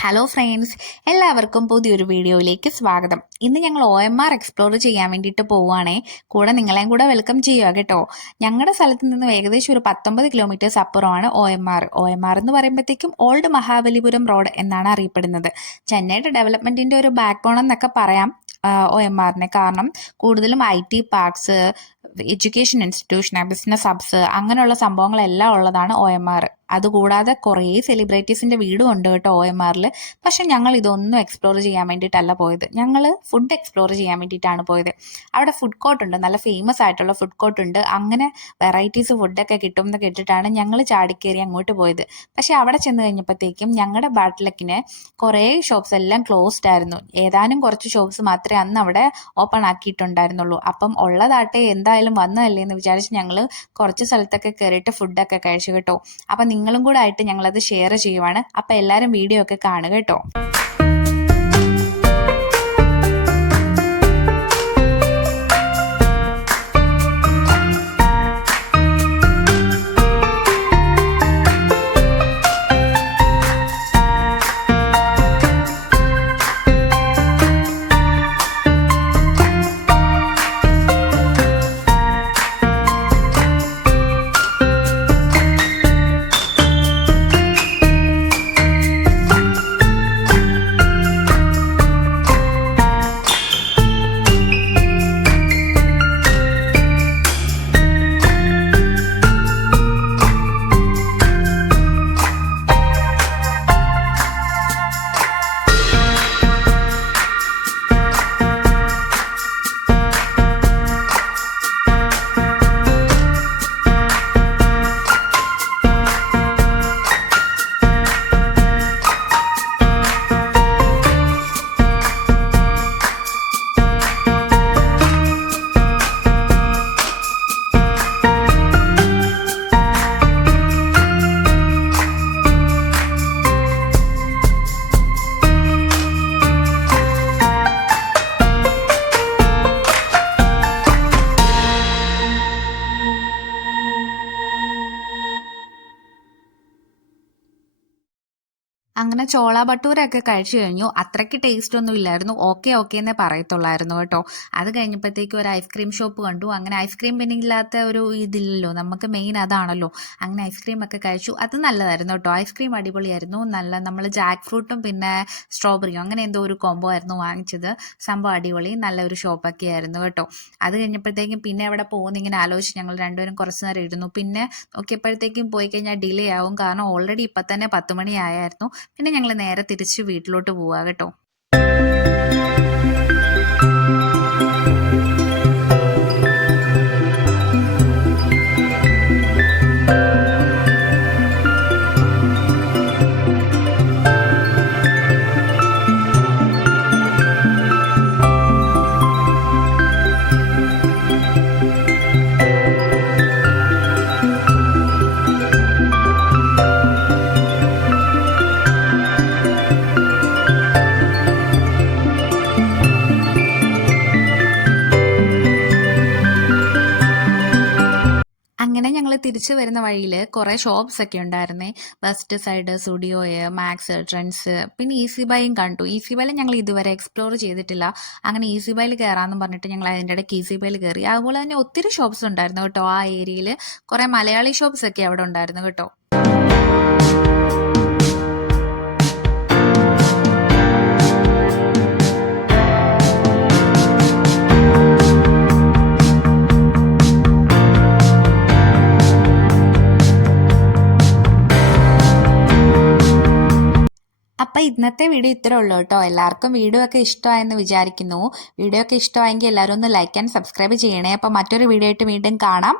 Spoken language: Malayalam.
ഹലോ ഫ്രണ്ട്സ്, എല്ലാവർക്കും പുതിയൊരു വീഡിയോയിലേക്ക് സ്വാഗതം. ഇന്ന് ഞങ്ങൾ OMR എക്സ്പ്ലോർ ചെയ്യാൻ വേണ്ടിയിട്ട് പോവുകയാണേ. കൂടെ നിങ്ങളെയും കൂടെ വെൽക്കം ചെയ്യുക കേട്ടോ. ഞങ്ങളുടെ സ്ഥലത്ത് നിന്ന് ഏകദേശം ഒരു 19 കിലോമീറ്റേഴ്സ് അപ്പുറമാണ് OMR എന്ന് പറയുമ്പോഴത്തേക്കും ഓൾഡ് മഹാബലിപുരം റോഡ് എന്നാണ് അറിയപ്പെടുന്നത്. ചെന്നൈയുടെ ഡെവലപ്മെൻറ്റിൻ്റെ ഒരു ബാക്ക് ബോൺ എന്നൊക്കെ പറയാം OMRനെ. കാരണം കൂടുതലും IT parks, education institution, business hubs അങ്ങനെയുള്ള സംഭവങ്ങളെല്ലാം ഉള്ളതാണ് OMR. അതുകൂടാതെ കുറേ സെലിബ്രിറ്റീസിൻ്റെ വീടും ഉണ്ട് കേട്ടോ OMRൽ. പക്ഷെ ഞങ്ങൾ ഇതൊന്നും എക്സ്പ്ലോർ ചെയ്യാൻ വേണ്ടിയിട്ടല്ല പോയത്. ഞങ്ങൾ ഫുഡ് എക്സ്പ്ലോർ ചെയ്യാൻ വേണ്ടിയിട്ടാണ് പോയത്. അവിടെ ഫുഡ് കോർട്ട് ഉണ്ട്, നല്ല ഫേമസ് ആയിട്ടുള്ള ഫുഡ് കോർട്ട് ഉണ്ട്. അങ്ങനെ വെറൈറ്റീസ് ഫുഡൊക്കെ കിട്ടും എന്ന് കേട്ടിട്ടാണ് ഞങ്ങൾ ചാടിക്കേറി അങ്ങോട്ട് പോയത്. പക്ഷെ അവിടെ ചെന്ന് കഴിഞ്ഞപ്പോഴത്തേക്കും ഞങ്ങളുടെ ബാഡ് ലക്കിന് കുറേ ഷോപ്സ് എല്ലാം ക്ലോസ്ഡ് ആയിരുന്നു. ഏതാനും കുറച്ച് ഷോപ്സ് മാത്രമേ അന്ന് അവിടെ ഓപ്പൺ ആക്കിയിട്ടുണ്ടായിരുന്നുള്ളൂ. അപ്പം ഉള്ളതാട്ടെ എന്തായാലും വന്നതല്ലേ എന്ന് വിചാരിച്ച് ഞങ്ങൾ കുറച്ച് സ്ഥലത്തൊക്കെ കയറിയിട്ട് ഫുഡൊക്കെ കഴിച്ചു കേട്ടോ. അപ്പം നിങ്ങളും കൂടെ ആയിട്ട് ഞങ്ങളത് ഷെയർ ചെയ്യുവാണ്. അപ്പം എല്ലാവരും വീഡിയോ ഒക്കെ കാണുക കേട്ടോ. അങ്ങനെ ചോള ഭട്ടൂരൊക്കെ കഴിച്ചു കഴിഞ്ഞു. അത്രയ്ക്ക് ടേസ്റ്റ് ഒന്നും ഇല്ലായിരുന്നു. ഓക്കെ എന്നേ പറയത്തുള്ളായിരുന്നു കേട്ടോ. അത് കഴിഞ്ഞപ്പോഴത്തേക്കും ഒരു ഐസ്ക്രീം ഷോപ്പ് കണ്ടു. അങ്ങനെ ഐസ്ക്രീം പിന്നെ ഇല്ലാത്ത ഒരു ഇതില്ലല്ലോ, നമുക്ക് മെയിൻ അതാണല്ലോ. അങ്ങനെ ഐസ്ക്രീം ഒക്കെ കഴിച്ചു. അത് നല്ലതായിരുന്നു കേട്ടോ. ഐസ്ക്രീം അടിപൊളിയായിരുന്നു. നല്ല നമ്മൾ ജാക്ക് ഫ്രൂട്ടും പിന്നെ സ്ട്രോബെറിയും അങ്ങനെ എന്തോ ഒരു കോംബോ ആയിരുന്നു വാങ്ങിച്ചത്. സംഭവം അടിപൊളി, നല്ലൊരു ഷോപ്പൊക്കെ ആയിരുന്നു കേട്ടോ. അത് കഴിഞ്ഞപ്പോഴത്തേക്കും പിന്നെ എവിടെ പോകുന്ന ഇങ്ങനെ ആലോചിച്ച് ഞങ്ങൾ രണ്ടുപേരും കുറച്ച് നേരം ഇരുന്നു. പിന്നെ നോക്കിയപ്പോഴത്തേക്കും പോയി കഴിഞ്ഞാൽ ഡിലേ ആവും. കാരണം ഓൾറെഡി ഇപ്പം തന്നെ 10 മണി ആയായിരുന്നു. പിന്നെ ഞങ്ങൾ നേരെ തിരിച്ച് വീട്ടിലോട്ട് പോവാ കേട്ടോ. അങ്ങനെ ഞങ്ങൾ തിരിച്ചു വരുന്ന വഴിയിൽ കുറേ ഷോപ്സ് ഒക്കെ ഉണ്ടായിരുന്നേ. വെസ്റ്റ് സൈഡ്, സ്റ്റുഡിയോയ്, മാക്സ്, ട്രെൻഡ്സ്, പിന്നെ ഈസി ബൈയും കണ്ടു. ഈസി ബൈയിൽ ഞങ്ങൾ ഇതുവരെ എക്സ്പ്ലോർ ചെയ്തിട്ടില്ല. അങ്ങനെ ഈസി ബൈയിൽ കയറാമെന്ന് പറഞ്ഞിട്ട് ഞങ്ങൾ അതിൻ്റെ ഇടയ്ക്ക് ഈസി ബൈയിൽ കയറി. അതുപോലെ തന്നെ ഒത്തിരി ഷോപ്സ് ഉണ്ടായിരുന്നു കേട്ടോ. ആ ഏരിയയിൽ കുറേ മലയാളി ഷോപ്സ് ഒക്കെ അവിടെ ഉണ്ടായിരുന്നു കേട്ടോ. അപ്പം ഇന്നത്തെ വീഡിയോ ഇത്രേ ഉള്ളൂ കേട്ടോ. എല്ലാവർക്കും വീഡിയോ ഒക്കെ ഇഷ്ടമായെന്ന് വിചാരിക്കുന്നു. വീഡിയോ ഒക്കെ ഇഷ്ടമായെങ്കിൽ എല്ലാവരും ഒന്ന് ലൈക്ക് ആൻഡ് സബ്സ്ക്രൈബ് ചെയ്യണേ. അപ്പം മറ്റൊരു വീഡിയോ ആയിട്ട് വീണ്ടും കാണാം.